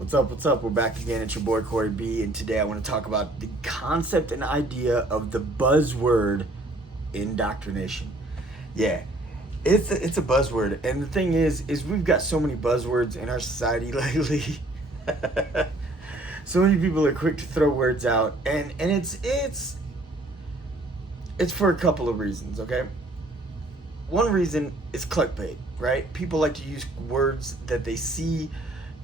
What's up? What's up? We're back again. It's your boy Corey B, and today I want to talk about the concept and idea of the buzzword indoctrination. Yeah, it's a buzzword, and the thing is we've got so many buzzwords in our society lately. So many people are quick to throw words out, and it's for a couple of reasons. Okay, one reason is clickbait, right? People like to use words that they see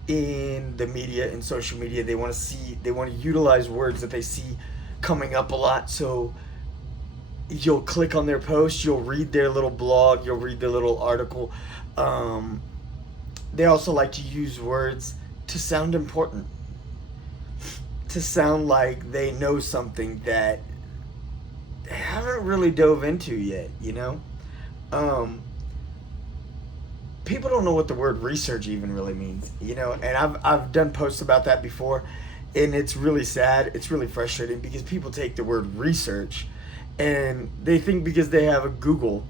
in the media, in social media. They want to utilize words that they see coming up a lot. So you'll click on their post, you'll read their little blog, you'll read their little article. They also like to use words to sound important, to sound like they know something that they haven't really dove into yet, you know? People don't know what the word research even really means, you know, and I've done posts about that before, and it's really sad, it's really frustrating, because people take the word research and they think because they have a Google,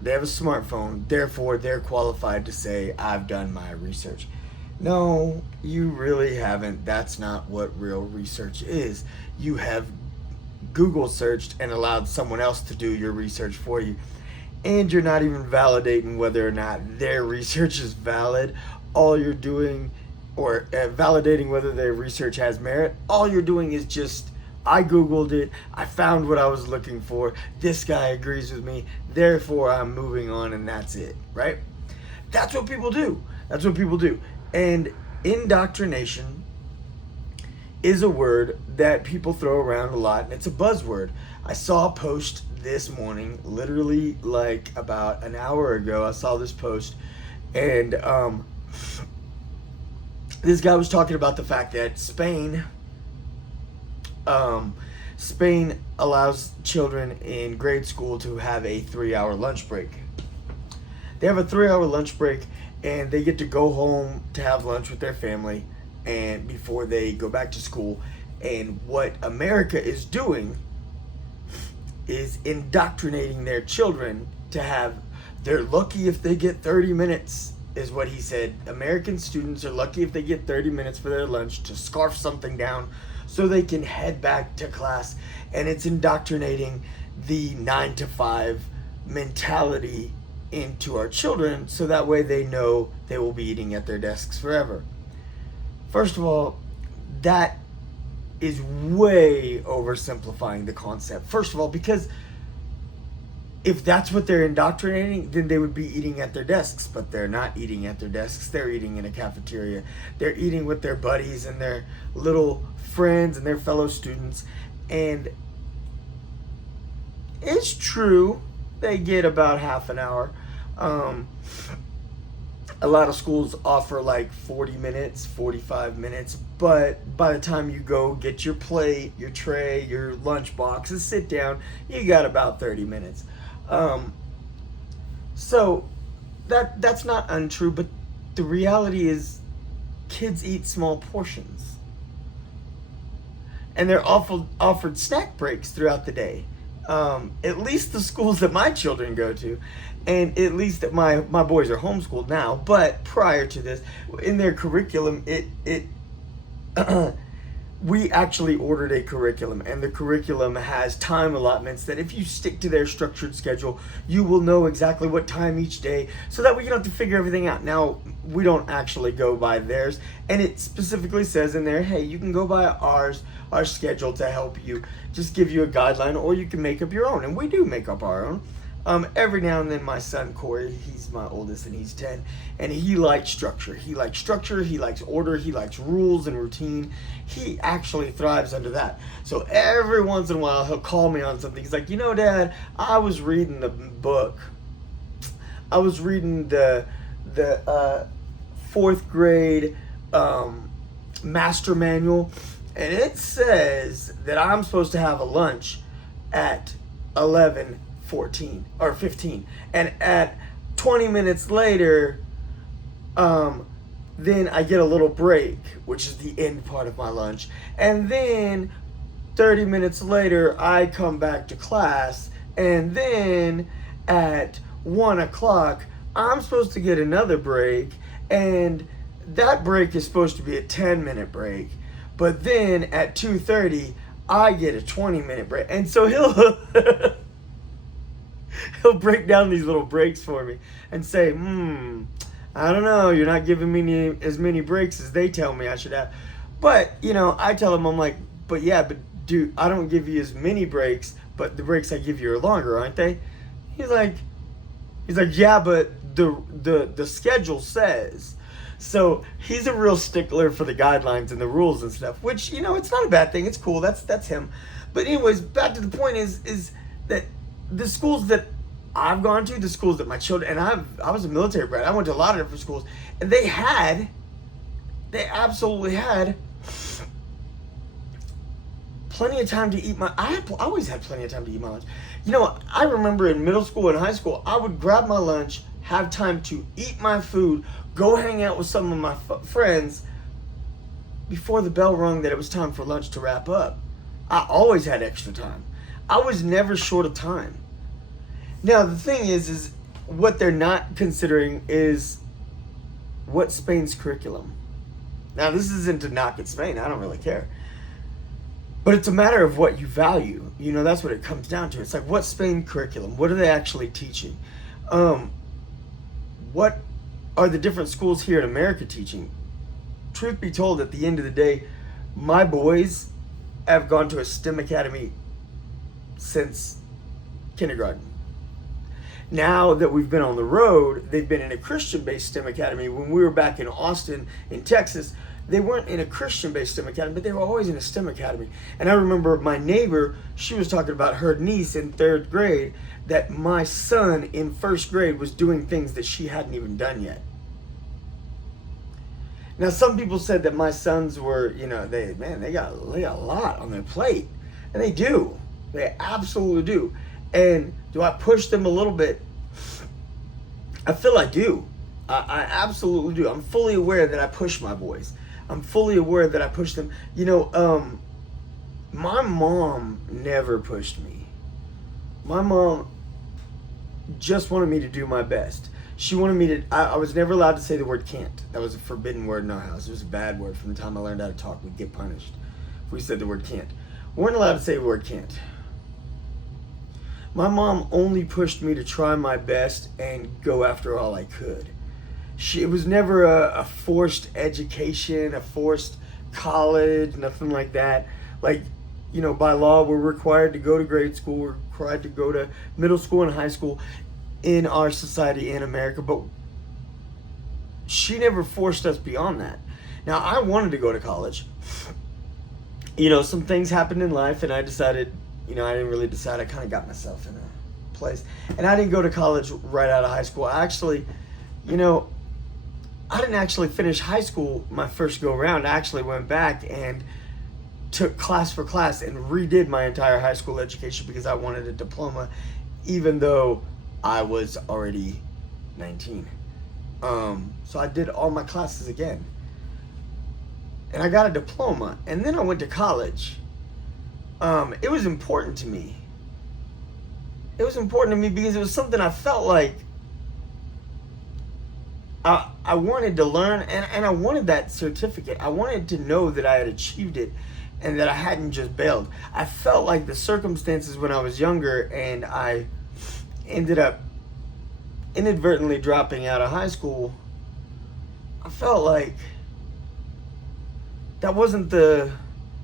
they have a smartphone, therefore they're qualified to say, I've done my research. No, you really haven't. That's not what real research is. You have Google searched and allowed someone else to do your research for you, and you're not even validating whether or not their research is valid. All you're doing, or validating whether their research has merit, all you're doing is just, I Googled it, I found what I was looking for, this guy agrees with me, therefore I'm moving on, and that's it, right? That's what people do. That's what people do. And indoctrination is a word that people throw around a lot, and it's a buzzword. I saw a post this morning, literally like about an hour ago. I saw this post, and this guy was talking about the fact that Spain allows children in grade school to have a 3-hour lunch break. They have a 3-hour lunch break, and they get to go home to have lunch with their family and before they go back to school. And what America is doing is indoctrinating their children to have, they're lucky if they get 30 minutes, is what he said. American students are lucky if they get 30 minutes for their lunch to scarf something down so they can head back to class. And it's indoctrinating the 9 to 5 mentality into our children, so that way they know they will be eating at their desks forever. First of all, that is way oversimplifying the concept. First of all, because if that's what they're indoctrinating, then they would be eating at their desks, but they're not eating at their desks. They're eating in a cafeteria. They're eating with their buddies and their little friends and their fellow students. And it's true, they get about half an hour. A lot of schools offer like 40 minutes, 45 minutes, but by the time you go get your plate, your tray, your lunch box, and sit down, you got about 30 minutes. So that's not untrue, but the reality is kids eat small portions. And they're offered snack breaks throughout the day. At least the schools that my children go to, and at least that my boys are homeschooled now, but prior to this, in their curriculum, we actually ordered a curriculum, and the curriculum has time allotments that if you stick to their structured schedule, you will know exactly what time each day, so that we don't have to figure everything out. Now, we don't actually go by theirs, and it specifically says in there, hey, you can go by our schedule to help you, just give you a guideline, or you can make up your own, and we do make up our own. Every now and then my son Corey, he's my oldest and he's 10, and he likes structure. He likes order, he likes rules and routine. He actually thrives under that. So every once in a while he'll call me on something. He's like, you know, Dad, I was reading the book. I was reading the 4th grade master manual, and it says that I'm supposed to have a lunch at 11:14 or 15, and at 20 minutes later, then I get a little break, which is the end part of my lunch, and then 30 minutes later I come back to class, and then at 1 o'clock I'm supposed to get another break, and that break is supposed to be a 10-minute break, but then at 2:30 I get a 20-minute break. And so he'll he'll break down these little breaks for me and say, I don't know, you're not giving me as many breaks as they tell me I should have. But, I tell him, I'm like, but dude, I don't give you as many breaks, but the breaks I give you are longer, aren't they? He's like, yeah, but the schedule says. So he's a real stickler for the guidelines and the rules and stuff, which, it's not a bad thing. It's cool. That's him. But anyways, back to the point is that the schools that I've gone to, the schools that my children, and I was a military brat. I went to a lot of different schools, and they absolutely had plenty of time to eat I always had plenty of time to eat my lunch. I remember in middle school and high school, I would grab my lunch, have time to eat my food, go hang out with some of my friends before the bell rung that it was time for lunch to wrap up. I always had extra time. I was never short of time. Now, the thing is what they're not considering is what's Spain's curriculum. Now, this isn't to knock at Spain. I don't really care. But it's a matter of what you value. That's what it comes down to. It's like, what's Spain curriculum? What are they actually teaching? What are the different schools here in America teaching? Truth be told, at the end of the day, my boys have gone to a STEM academy since kindergarten. Now that we've been on the road, they've been in a Christian-based STEM academy. When we were back in Austin, in Texas, they weren't in a Christian-based STEM academy, but they were always in a STEM academy. And I remember my neighbor, she was talking about her niece in 3rd grade, that my son in 1st grade was doing things that she hadn't even done yet. Now, some people said that my sons were, they got a lot on their plate. And they do. They absolutely do. And do I push them a little bit? I feel I do. I absolutely do. I'm fully aware that I push my boys. I'm fully aware that I push them. My mom never pushed me. My mom just wanted me to do my best. She wanted me to, I was never allowed to say the word can't. That was a forbidden word in our house. It was a bad word. From the time I learned how to talk, we'd get punished if we said the word can't. We weren't allowed to say the word can't. My mom only pushed me to try my best and go after all I could. It was never a forced education, a forced college, nothing like that. Like, by law, we're required to go to grade school, we're required to go to middle school and high school in our society in America, but she never forced us beyond that. Now, I wanted to go to college. Some things happened in life, and I decided, I didn't really decide. I kind of got myself in a place. And I didn't go to college right out of high school. I actually, I didn't actually finish high school my first go around. I actually went back and took class for class and redid my entire high school education because I wanted a diploma, even though I was already 19. So I did all my classes again. And I got a diploma. And then I went to college. It was important to me. It was important to me because it was something I felt like I wanted to learn, and I wanted that certificate. I wanted to know that I had achieved it and that I hadn't just bailed. I felt like the circumstances when I was younger and I ended up inadvertently dropping out of high school, I felt like that wasn't the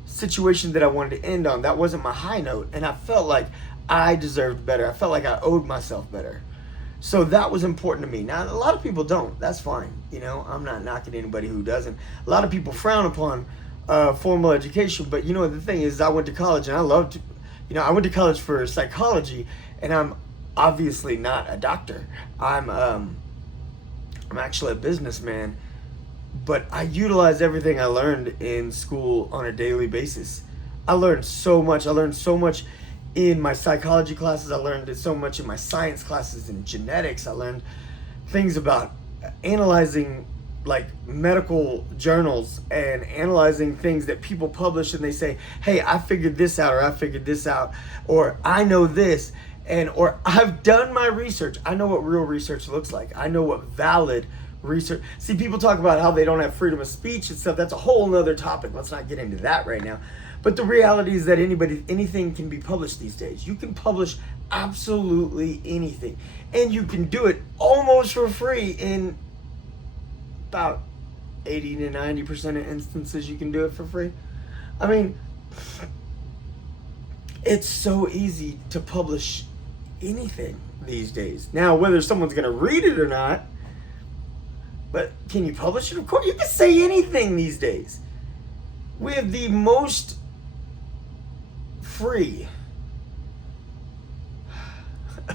situation that I wanted to end on. That wasn't my high note, and I felt like I deserved better. I felt like I owed myself better. So that was important to me. Now, a lot of people don't. That's fine. I'm not knocking anybody who doesn't. A lot of people frown upon formal education, but the thing is, I went to college and I loved, I went to college for psychology, and I'm obviously not a doctor. I'm actually a businessman, but I utilize everything I learned in school on a daily basis. I learned so much. I learned so much in my psychology classes. I learned so much in my science classes and genetics. I learned things about analyzing like medical journals and analyzing things that people publish, and they say, hey, I figured this out, or I figured this out, or I know this, or I've done my research. I know what real research looks like. I know what valid research. See, people talk about how they don't have freedom of speech and stuff. That's a whole nother topic. Let's not get into that right now. But the reality is that anything can be published these days. You can publish absolutely anything. And you can do it almost for free in about 80 to 90% of instances. You can do it for free. I mean, it's so easy to publish anything these days. Now, whether someone's going to read it or not, but can you publish it? Of course, you can say anything these days. We have the most free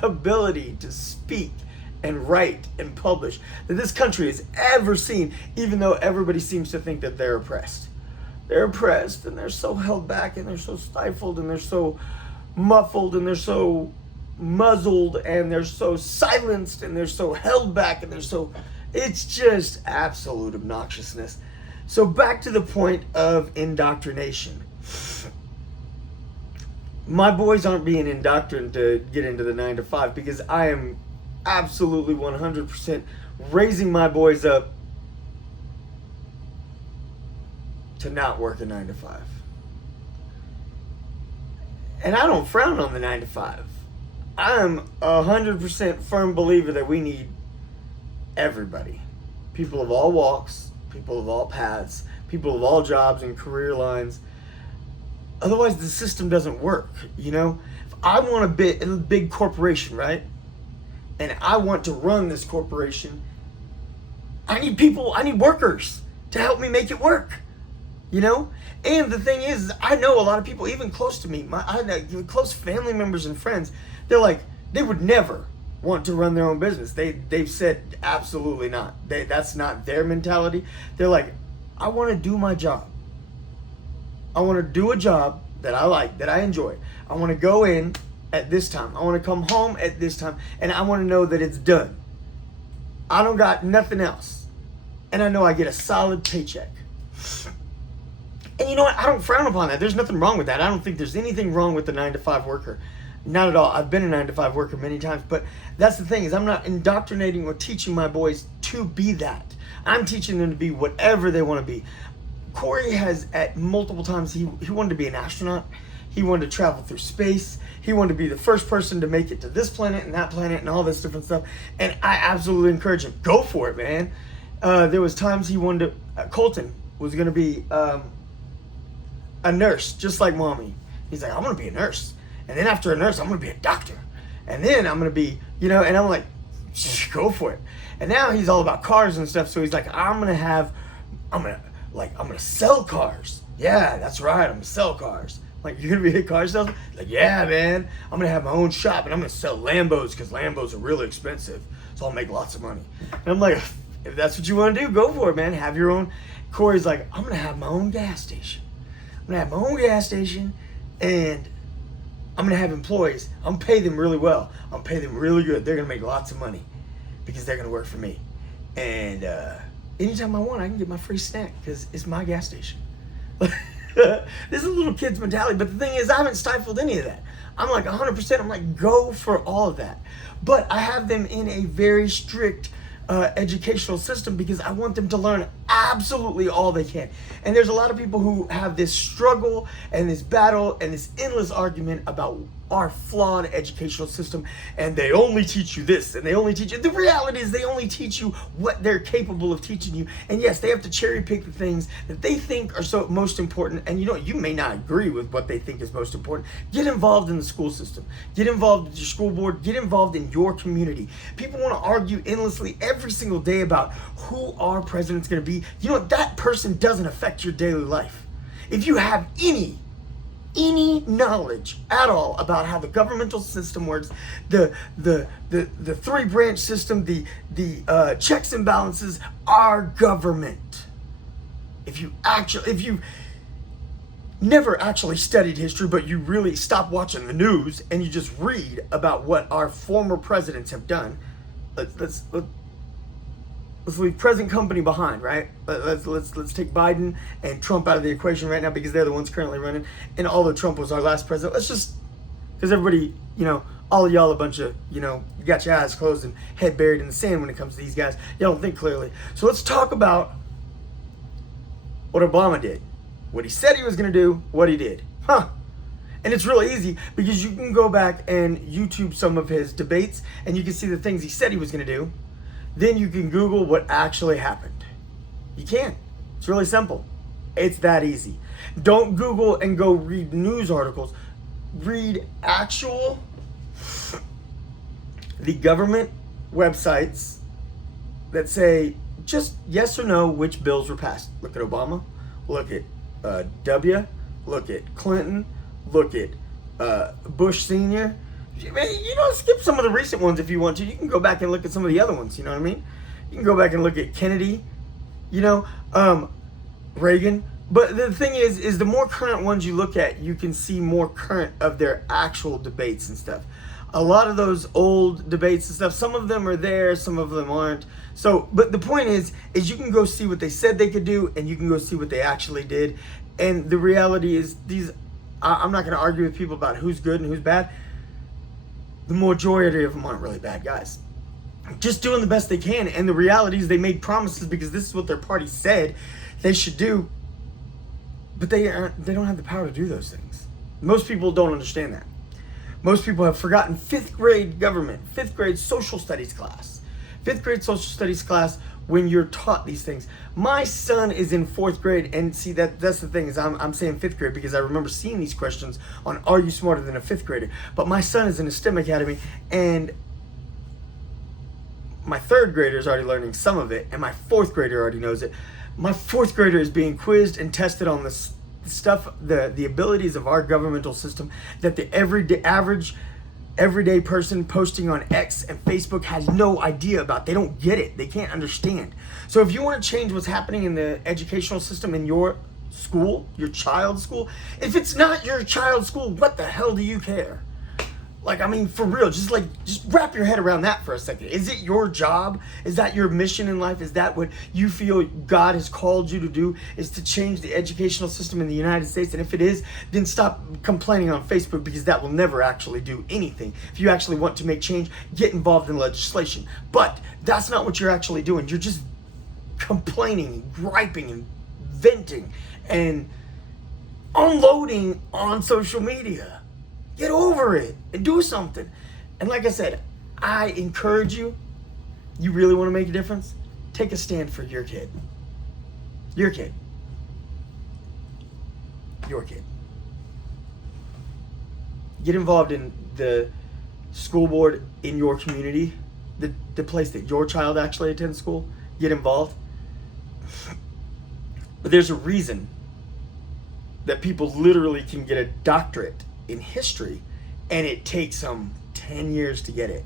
ability to speak and write and publish that this country has ever seen, even though everybody seems to think that they're oppressed. They're oppressed, and they're so held back, and they're so stifled, and they're so muffled, and they're so muzzled, and they're so silenced, and they're so held back, and they're so... It's just absolute obnoxiousness. So back to the point of indoctrination. My boys aren't being indoctrinated to get into the 9 to 5 because I am absolutely 100% raising my boys up to not work a 9 to 5. And I don't frown on the 9 to 5. I'm 100% firm believer that we need everybody. People of all walks, people of all paths, people of all jobs and career lines. Otherwise, the system doesn't work, you know? If I want a big corporation, right? And I want to run this corporation, I need people, I need workers to help me make it work, you know? And the thing is, I know a lot of people, even close to me, I have close family members and friends, they're like, they would never want to run their own business. They've said absolutely not. That's not their mentality. They're like, I want to do my job. I want to do a job that I like, that I enjoy. I want to go in at this time. I want to come home at this time, and I want to know that it's done. I don't got nothing else. And I know I get a solid paycheck. And you know what? I don't frown upon that. There's nothing wrong with that. I don't think there's anything wrong with the 9 to 5 worker. Not at all. I've been a 9 to 5 worker many times, but that's the thing is I'm not indoctrinating or teaching my boys to be that. I'm teaching them to be whatever they want to be. Corey has at multiple times, he wanted to be an astronaut. He wanted to travel through space. He wanted to be the first person to make it to this planet and that planet and all this different stuff. And I absolutely encourage him. Go for it, man. There was times he wanted to, Colton was going to be a nurse, just like mommy. He's like, I want to be a nurse. And then after a nurse, I'm going to be a doctor. And then I'm going to be, you know, and I'm like, go for it. And now he's all about cars and stuff. So he's like, I'm going to sell cars. Yeah, that's right. I'm going to sell cars. I'm like, you're going to be a car salesman? Like, yeah, man. I'm going to have my own shop and I'm going to sell Lambos because Lambos are really expensive. So I'll make lots of money. And I'm like, if that's what you want to do, go for it, man. Have your own. Corey's like, I'm going to have my own gas station. I'm going to have my own gas station and I'm going to have employees. I'm going to pay them really well. I'm going to pay them really good. They're going to make lots of money because they're going to work for me. And anytime I want, I can get my free snack because it's my gas station. This is a little kid's mentality. But the thing is, I haven't stifled any of that. I'm like 100%. I'm like, go for all of that. But I have them in a very strict educational system because I want them to learn absolutely all they can. And there's a lot of people who have this struggle and this battle and this endless argument about our flawed educational system, and they only teach you this and they only teach you. The reality is they only teach you what they're capable of teaching you. And yes, they have to cherry pick the things that they think are so most important. And you know, you may not agree with what they think is most important. Get involved in the school system. Get involved with your school board. Get involved in your community. People want to argue endlessly every single day about who our president's going to be. You know, that person doesn't affect your daily life. If you have any knowledge at all about how the governmental system works, the 3-branch system, the checks and balances, our government. If you never actually studied history, but you really stop watching the news and you just read about what our former presidents have done, let's leave present company behind, right? Let's take Biden and Trump out of the equation right now because they're the ones currently running. And although Trump was our last president, let's just, because everybody, you know, all of y'all a bunch of, you got your eyes closed and head buried in the sand when it comes to these guys. Y'all don't think clearly. So let's talk about what Obama did. What he said he was going to do, what he did. And it's really easy because you can go back and YouTube some of his debates and you can see the things he said he was going to do. Then you can Google what actually happened. You can. It's really simple. It's that easy. Don't Google and go read news articles. Read the government websites that say just yes or no which bills were passed. Look at Obama. Look at W. Look at Clinton. Look at Bush Sr. Skip some of the recent ones if you want to. You can go back and look at some of the other ones, you know what I mean? You can go back and look at Kennedy, Reagan. But the thing is the more current ones you look at, you can see more current of their actual debates and stuff. A lot of those old debates and stuff, some of them are there, some of them aren't. So, but the point is you can go see what they said they could do and you can go see what they actually did. And the reality is I'm not going to argue with people about who's good and who's bad. The majority of them aren't really bad guys. Just doing the best they can. And the reality is they made promises because this is what their party said they should do. But they don't have the power to do those things. Most people don't understand that. Most people have forgotten 5th grade government, 5th grade social studies class. 5th grade social studies class when you're taught these things. My son is in 4th grade, and see that's the thing is I'm saying 5th grade because I remember seeing these questions on Are You Smarter Than a 5th Grader? But my son is in a STEM academy, and my 3rd grader is already learning some of it, and my 4th grader already knows it. My 4th grader is being quizzed and tested on this stuff, the abilities of our governmental system that the everyday person posting on X and Facebook has no idea about. They don't get it. They can't understand. So if you want to change what's happening in the educational system in your school, your child's school, if it's not your child's school, what the hell do you care? Like, I mean, for real, just wrap your head around that for a second. Is it your job? Is that your mission in life? Is that what you feel God has called you to do, is to change the educational system in the United States? And if it is, then stop complaining on Facebook because that will never actually do anything. If you actually want to make change, get involved in legislation. But that's not what you're actually doing. You're just complaining and griping and venting and unloading on social media. Get over it and do something. And like I said, I encourage you really want to make a difference? Take a stand for your kid. Your kid. Your kid. Get involved in the school board in your community, the place that your child actually attends school. Get involved. But there's a reason that people literally can get a doctorate in history, and it takes them 10 years to get it.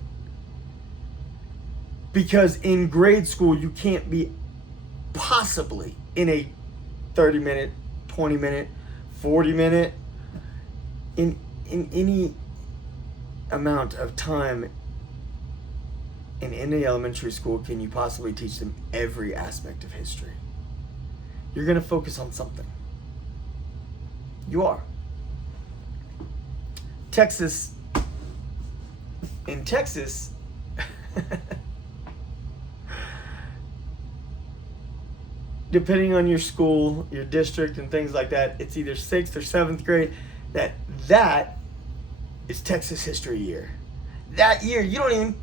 Because in grade school, you can't be possibly in a 30-minute, 20-minute, 40-minute, in any amount of time in any elementary school can you possibly teach them every aspect of history. You're going to focus on something. You are. In Texas, depending on your school, your district, and things like that, it's either 6th or 7th grade. That is Texas History Year. That year, you don't even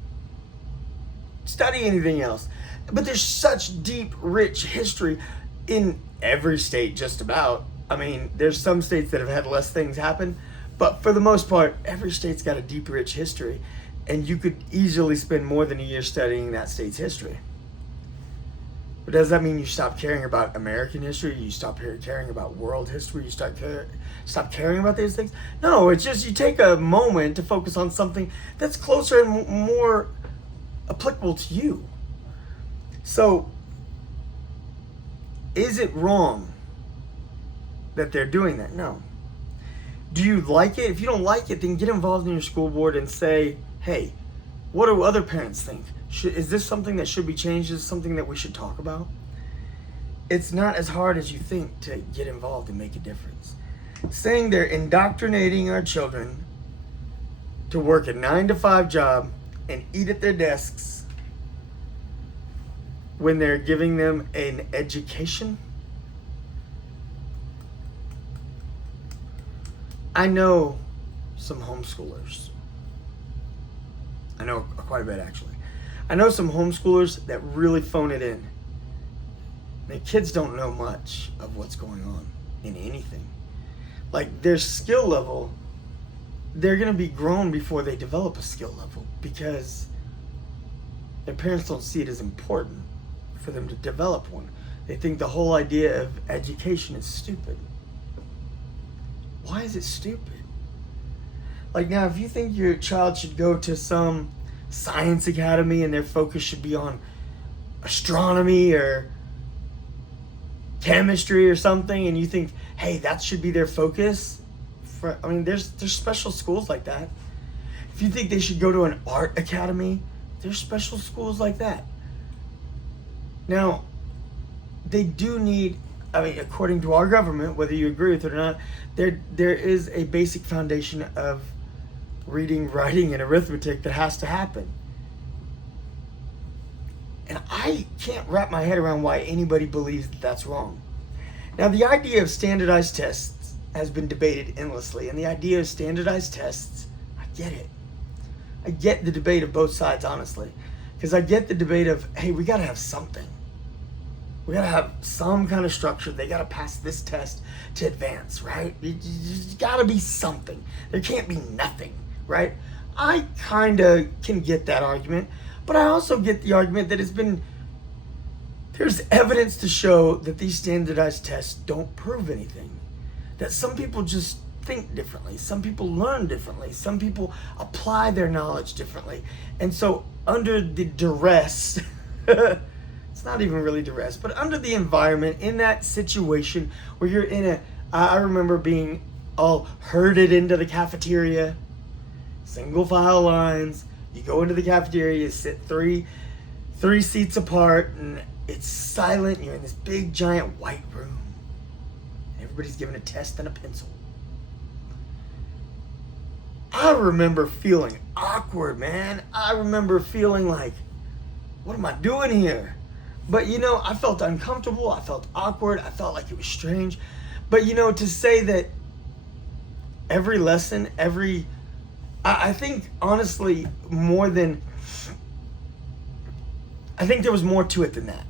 study anything else. But there's such deep, rich history in every state, just about. I mean, there's some states that have had less things happen. But for the most part, every state's got a deep, rich history. And you could easily spend more than a year studying that state's history. But does that mean you stop caring about American history? You stop caring about world history? You stop caring about these things? No, it's just you take a moment to focus on something that's closer and more applicable to you. So, is it wrong that they're doing that? No. Do you like it? If you don't like it, then get involved in your school board and say, hey, what do other parents think? Is this something that should be changed? Is this something that we should talk about? It's not as hard as you think to get involved and make a difference. Saying they're indoctrinating our children to work a 9-to-5 job and eat at their desks when they're giving them an education? I know some homeschoolers. I know quite a bit, actually. I know some homeschoolers that really phone it in. The kids don't know much of what's going on in anything. Like, their skill level, they're going to be grown before they develop a skill level because their parents don't see it as important for them to develop one. They think the whole idea of education is stupid. Why is it stupid? Like, now, if you think your child should go to some science academy and their focus should be on astronomy or chemistry or something, and you think, hey, that should be their focus, there's special schools like that. If you think they should go to an art academy, there's special schools like that. Now, they do need, according to our government, whether you agree with it or not, there is a basic foundation of reading, writing, and arithmetic that has to happen. And I can't wrap my head around why anybody believes that that's wrong. Now, the idea of standardized tests has been debated endlessly, and the idea of standardized tests, I get it. I get the debate of both sides, honestly, because I get the debate of, hey, we got to have something. We got to have some kind of structure. They got to pass this test to advance, right? There's got to be something. There can't be nothing, right? I kind of can get that argument, but I also get the argument that there's evidence to show that these standardized tests don't prove anything. That some people just think differently. Some people learn differently. Some people apply their knowledge differently. And so under the duress, it's not even really duress, but under the environment, in that situation where you're I remember being all herded into the cafeteria, single file lines. You go into the cafeteria, you sit three seats apart, and it's silent, and you're in this big, giant white room. Everybody's given a test and a pencil. I remember feeling awkward, man. I remember feeling like, what am I doing here? But, I felt uncomfortable. I felt awkward. I felt like it was strange. But, to say that every lesson, I think, honestly, I think there was more to it than that.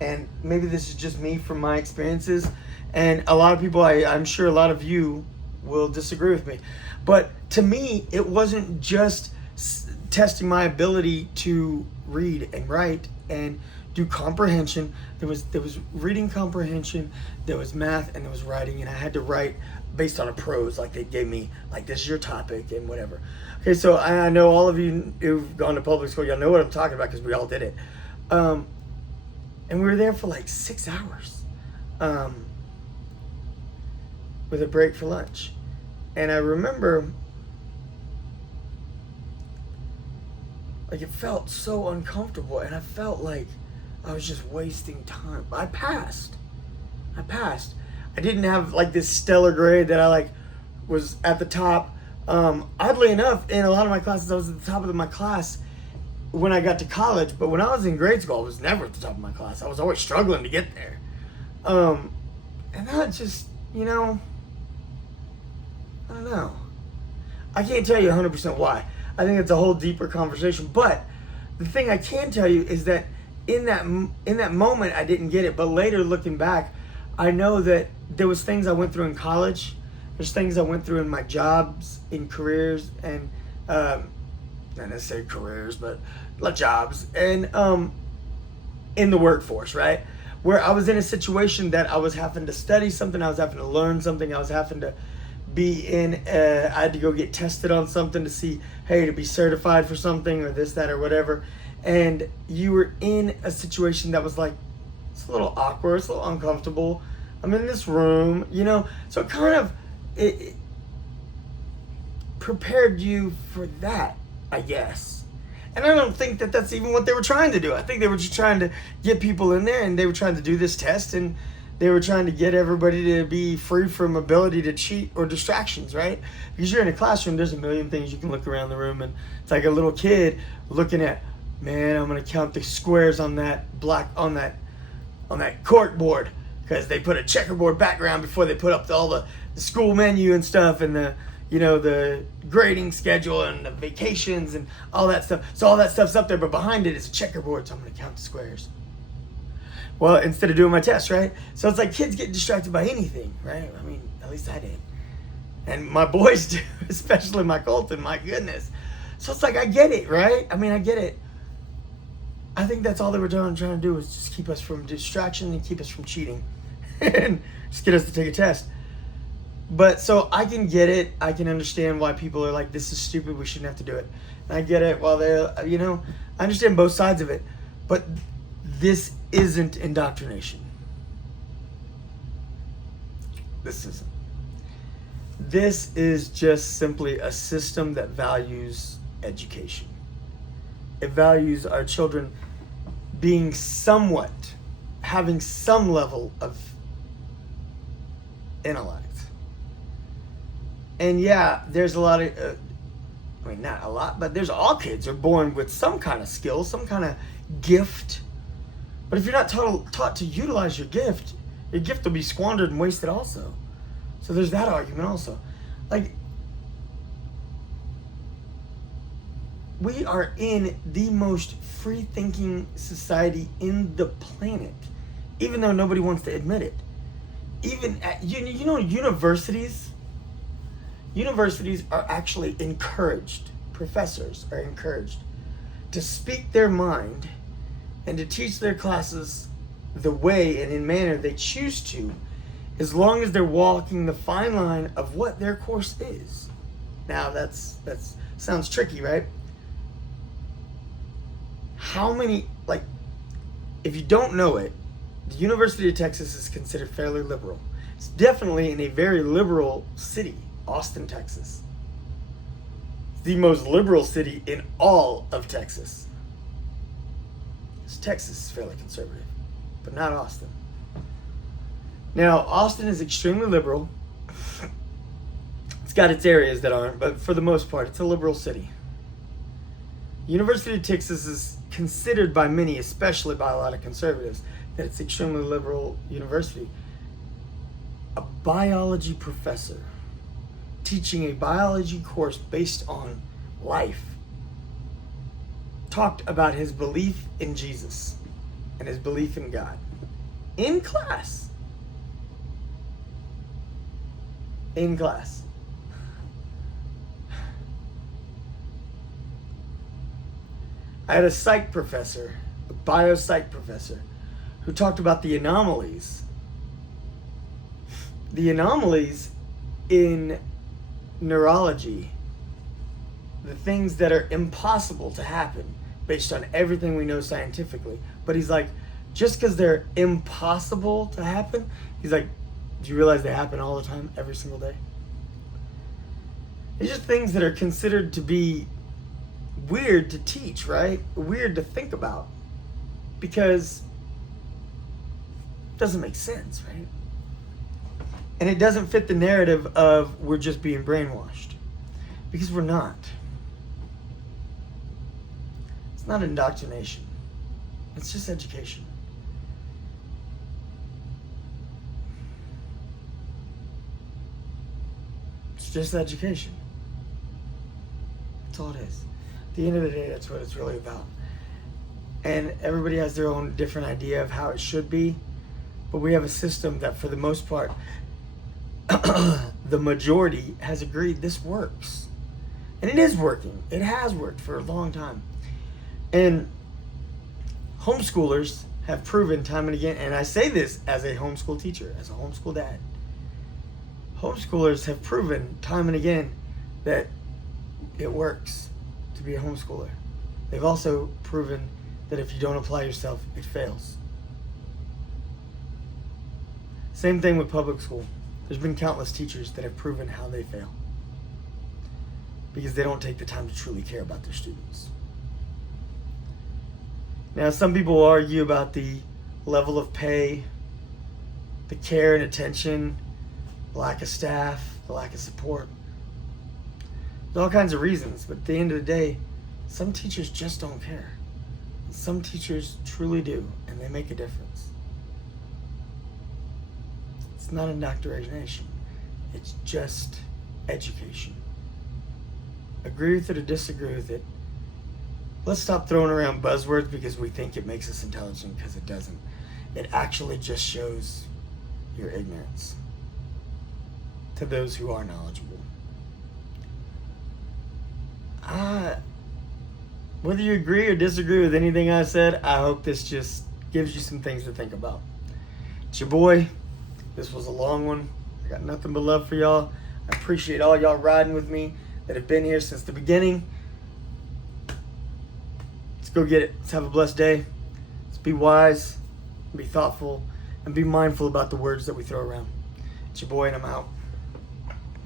And maybe this is just me from my experiences. And a lot of people, I'm sure a lot of you will disagree with me. But to me, it wasn't just testing my ability to read and write and do comprehension. There was reading comprehension, there was math, and there was writing. And I had to write based on a prose, like they gave me, like, this is your topic and whatever. Okay, so I know all of you who've gone to public school, y'all know what I'm talking about because we all did it. And we were there for like 6 hours with a break for lunch. And I remember, like, it felt so uncomfortable, and I felt like I was just wasting time. I passed. I didn't have like this stellar grade that I was at the top. Oddly enough, in a lot of my classes, I was at the top of my class when I got to college. But when I was in grade school, I was never at the top of my class. I was always struggling to get there. And that just, I don't know. I can't tell you 100% why. I think it's a whole deeper conversation. But the thing I can tell you is that in that moment, I didn't get it. But later, looking back, I know that there was things I went through in college. There's things I went through in my jobs, in careers, and not necessarily careers, but jobs, and in the workforce, right? Where I was in a situation that I was having to study something, I was having to learn something, I was having to be in, I had to go get tested on something to see, hey, to be certified for something or this, that, or whatever. And you were in a situation that was like, it's a little awkward, it's a little uncomfortable. I'm in this room, so it kind of, it prepared you for that, I guess. And I don't think that that's even what they were trying to do. I think they were just trying to get people in there, and they were trying to do this test, and they were trying to get everybody to be free from ability to cheat or distractions, right? Because you're in a classroom, there's a million things you can look around the room, and it's like a little kid looking at, man, I'm gonna count the squares on that cork board, because they put a checkerboard background before they put up all the school menu and stuff, and the grading schedule and the vacations and all that stuff. So all that stuff's up there, but behind it is a checkerboard, so I'm gonna count the squares. Well, instead of doing my test, right? So it's like kids get distracted by anything, right? I mean, at least I did. And my boys do, especially my Colton, my goodness. So it's like, I get it, right? I mean, I get it. I think that's all they were trying to do, was just keep us from distraction and keep us from cheating. And just get us to take a test. But so I can get it. I can understand why people are like, this is stupid, we shouldn't have to do it. And I get it. Well, I understand both sides of it. But this isn't indoctrination. This isn't. This is just simply a system that values education. It values our children having some level of intellect. And yeah, there's a lot of, not a lot, but there's all kids are born with some kind of skill, some kind of gift. But if you're not taught to utilize your gift will be squandered and wasted also. So there's that argument also. Like, we are in the most free-thinking society in the planet, even though nobody wants to admit it. Even at, universities are actually encouraged, professors are encouraged to speak their mind and to teach their classes the way and in manner they choose to, as long as they're walking the fine line of what their course is. Now that's sounds tricky, right? How many, if you don't know it, the University of Texas is considered fairly liberal. It's definitely in a very liberal city, Austin, Texas. It's the most liberal city in all of Texas. Texas is fairly conservative, but not Austin. Now, Austin is extremely liberal. It's got its areas that aren't, but for the most part, it's a liberal city. University of Texas is considered by many, especially by a lot of conservatives, that it's extremely liberal university. A biology professor teaching a biology course based on life talked about his belief in Jesus and his belief in God in class. In class. I had a psych professor, a bio-psych professor, who talked about the anomalies. The anomalies in neurology, the things that are impossible to happen based on everything we know scientifically. But he's like, just because they're impossible to happen, he's like, do you realize they happen all the time, every single day? It's just things that are considered to be weird to teach, right? Weird to think about, because it doesn't make sense, right? And it doesn't fit the narrative of we're just being brainwashed, because we're not. It's not indoctrination. It's just education. It's just education. That's all it is. At the end of the day, that's what it's really about. And everybody has their own different idea of how it should be, but we have a system that, for the most part, the majority has agreed this works. And it is working. It has worked for a long time. And homeschoolers have proven time and again, and I say this as a homeschool teacher, as a homeschool dad, homeschoolers have proven time and again that it works to be a homeschooler. They've also proven that if you don't apply yourself, it fails. Same thing with public school. There's been countless teachers that have proven how they fail, because they don't take the time to truly care about their students. Now, some people will argue about the level of pay the care and attention, the lack of staff, the lack of support. There's all kinds of reasons, but at the end of the day, some teachers just don't care. Some teachers truly do, and they make a difference. It's not indoctrination. It's just education. Agree with it or disagree with it. Let's stop throwing around buzzwords because we think it makes us intelligent, because it doesn't. It actually just shows your ignorance to those who are knowledgeable. Whether you agree or disagree with anything I said, I hope this just gives you some things to think about. It's your boy. This was a long one. I got nothing but love for y'all. I appreciate all y'all riding with me that have been here since the beginning. Let's go get it. Let's have a blessed day. Let's be wise, be thoughtful, and be mindful about the words that we throw around. It's your boy, and I'm out.